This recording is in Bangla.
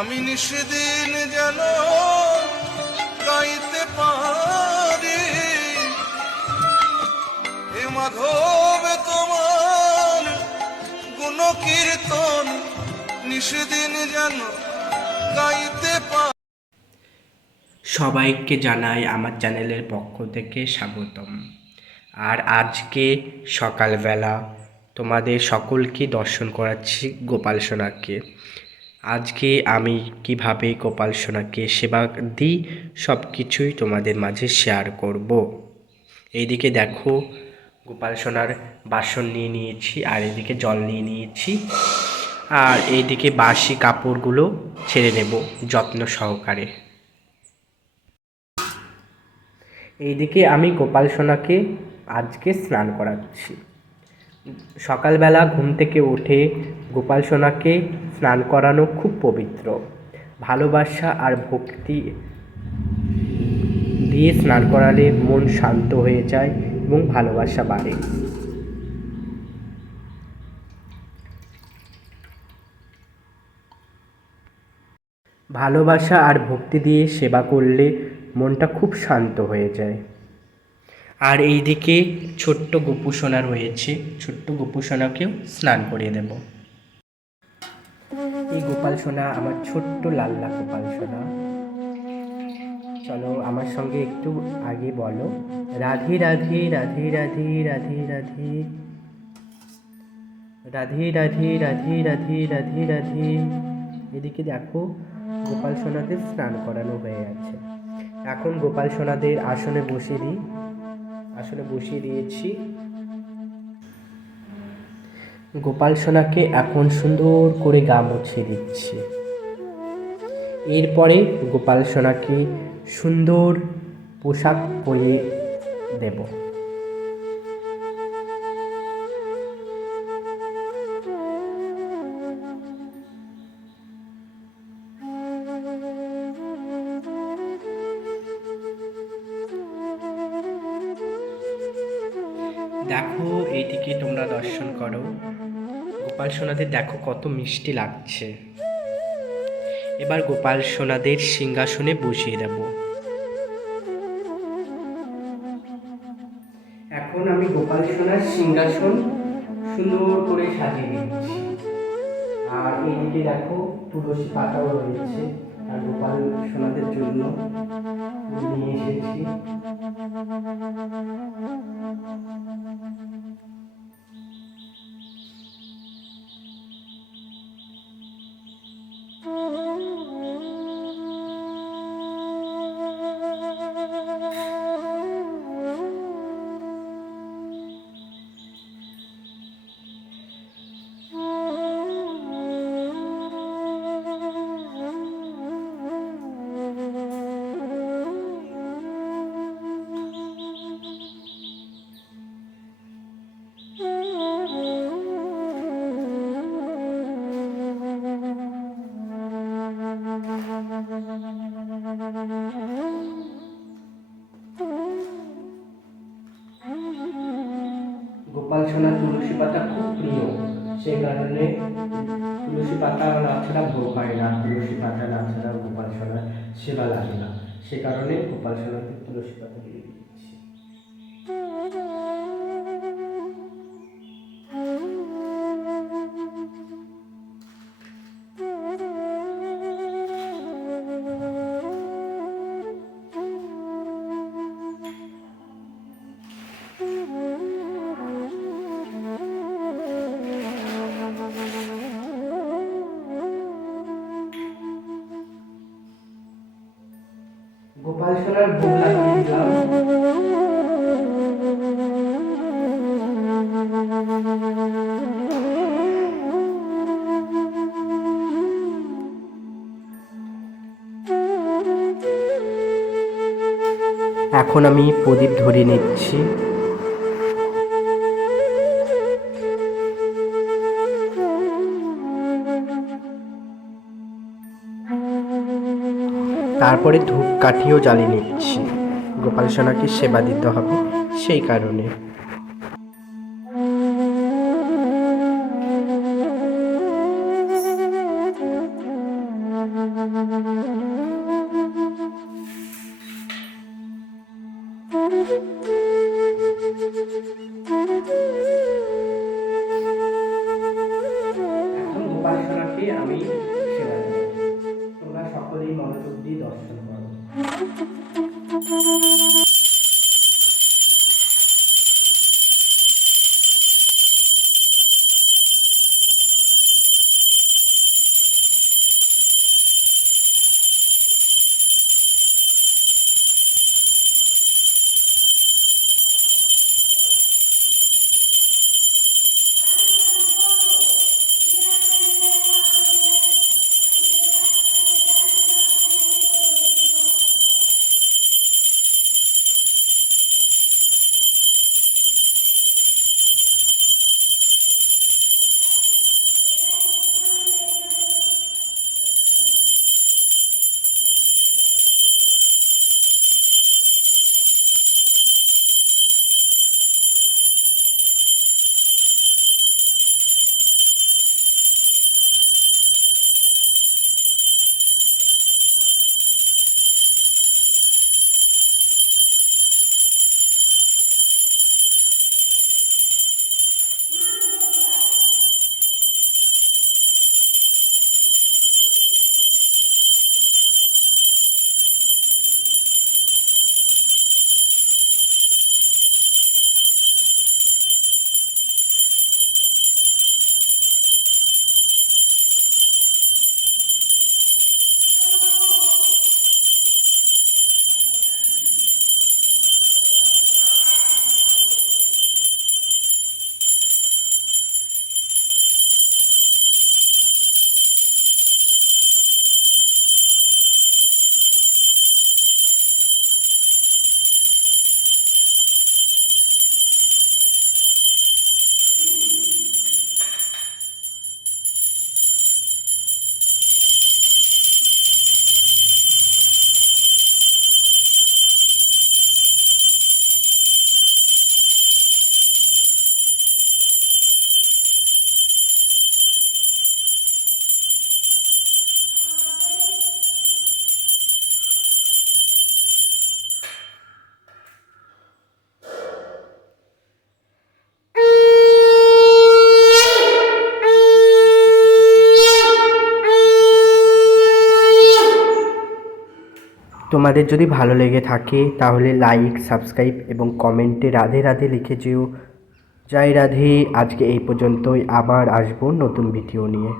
আমি নিশিদিন যেন গাইতে পারি হে মাধব তোমার গুণ কীর্তন নিশিদিন যেন গাইতে পারি। সবাইকে জানাই আমার চ্যানেলের পক্ষ থেকে স্বাগতম। আর আজকে সকালবেলা তোমাদের সকলকে দর্শন করাচ্ছি গোপাল সোনাকে। আজকে আমি কিভাবে গোপাল সোনাকে সেবা দিই সব কিছুই তোমাদের মাঝে শেয়ার করব। এইদিকে দেখো গোপাল সোনার বাসন নিয়ে নিয়েছি, আর এদিকে জল নিয়ে নিয়েছি, আর এইদিকে বাসি কাপড়গুলো ছেড়ে নেব যত্ন সহকারে। এইদিকে আমি গোপাল সোনাকে আজকে স্নান করাচ্ছি। সকালবেলা ঘুম থেকে উঠে গোপাল সোনাকে স্নান করানো খুব পবিত্র। ভালোবাসা আর ভক্তি দিয়ে স্নান করালে মন শান্ত হয়ে যায় এবং ভালোবাসা বাড়ে। ভালোবাসা আর ভক্তি দিয়ে সেবা করলে মনটা খুব শান্ত হয়ে যায়। আর এইদিকে ছোট্ট গোপু সোনা রয়েছে, ছোট্ট গোপু সোনাকেও স্নান করিয়ে দেব। এই গোপাল সোনা আমার ছোট্ট লাল্লা গোপাল সোনা। চলো আমার সঙ্গে একটু আগে বলো, রাধে রাধে রাধে রাধে রাধে রাধে রাধে রাধে রাধে রাধে রাধে রাধে। এদিকে দেখো গোপাল সোনাদের স্নান করানো হয়ে আছে। এখন গোপাল সোনাদের আসনে বসিয়ে দিয়েছি। গোপাল সোনাকে এখন সুন্দর করে গা মুছিয়ে দিচ্ছি। এরপরে গোপাল সোনাকে সুন্দর পোশাক পরিয়ে দেব। দেখো এইদিকে তোমরা দর্শন করো, গোপাল সোনাদের দেখো কত মিষ্টি লাগছে। এবার গোপাল সোনাদের সিংহাসনে বসিয়ে দেব। এখন আমি গোপাল সোনার সিংহাসন সুন্দর করে সাজিয়ে দিচ্ছি। আর এইদিকে দেখো তুলসী পাতাও রয়েছে, আর গোপাল সোনাদের জন্য নিয়ে এসেছি। গোপাল সোনার তুলসী পাতা খুব প্রিয়, সেই কারণে তুলসী পাতা না ছাড়া ভোগ হয় না, তুলসী পাতা না ছাড়া গোপাল সোনার সেবা লাগে না, সে কারণে গোপাল সোনাকে তুলসী পাতা দিয়ে দিচ্ছি। গোপাল সোনার ভোগ লাগিয়ে দিলাম। এখন আমি প্রদীপ ধরিয়ে নিচ্ছি। তারপরে ধূপকাঠিও জ্বালিয়ে নিচ্ছি, গোপাল সোনাকে সেবা দিতে হবে সেই কারণে। এখন গোপাল সোনাকে আমি সেবা দেব, তোমরা সকলেই মনোযোগ দিয়ে দর্শন করো। তোমাদের যদি ভালো লেগে থাকে তাহলে লাইক, সাবস্ক্রাইব এবং কমেন্টে রাধে রাধে লিখে যেও। জয় রাধে। আজকে এই পর্যন্তই, আবার আসবো নতুন ভিডিও নিয়ে।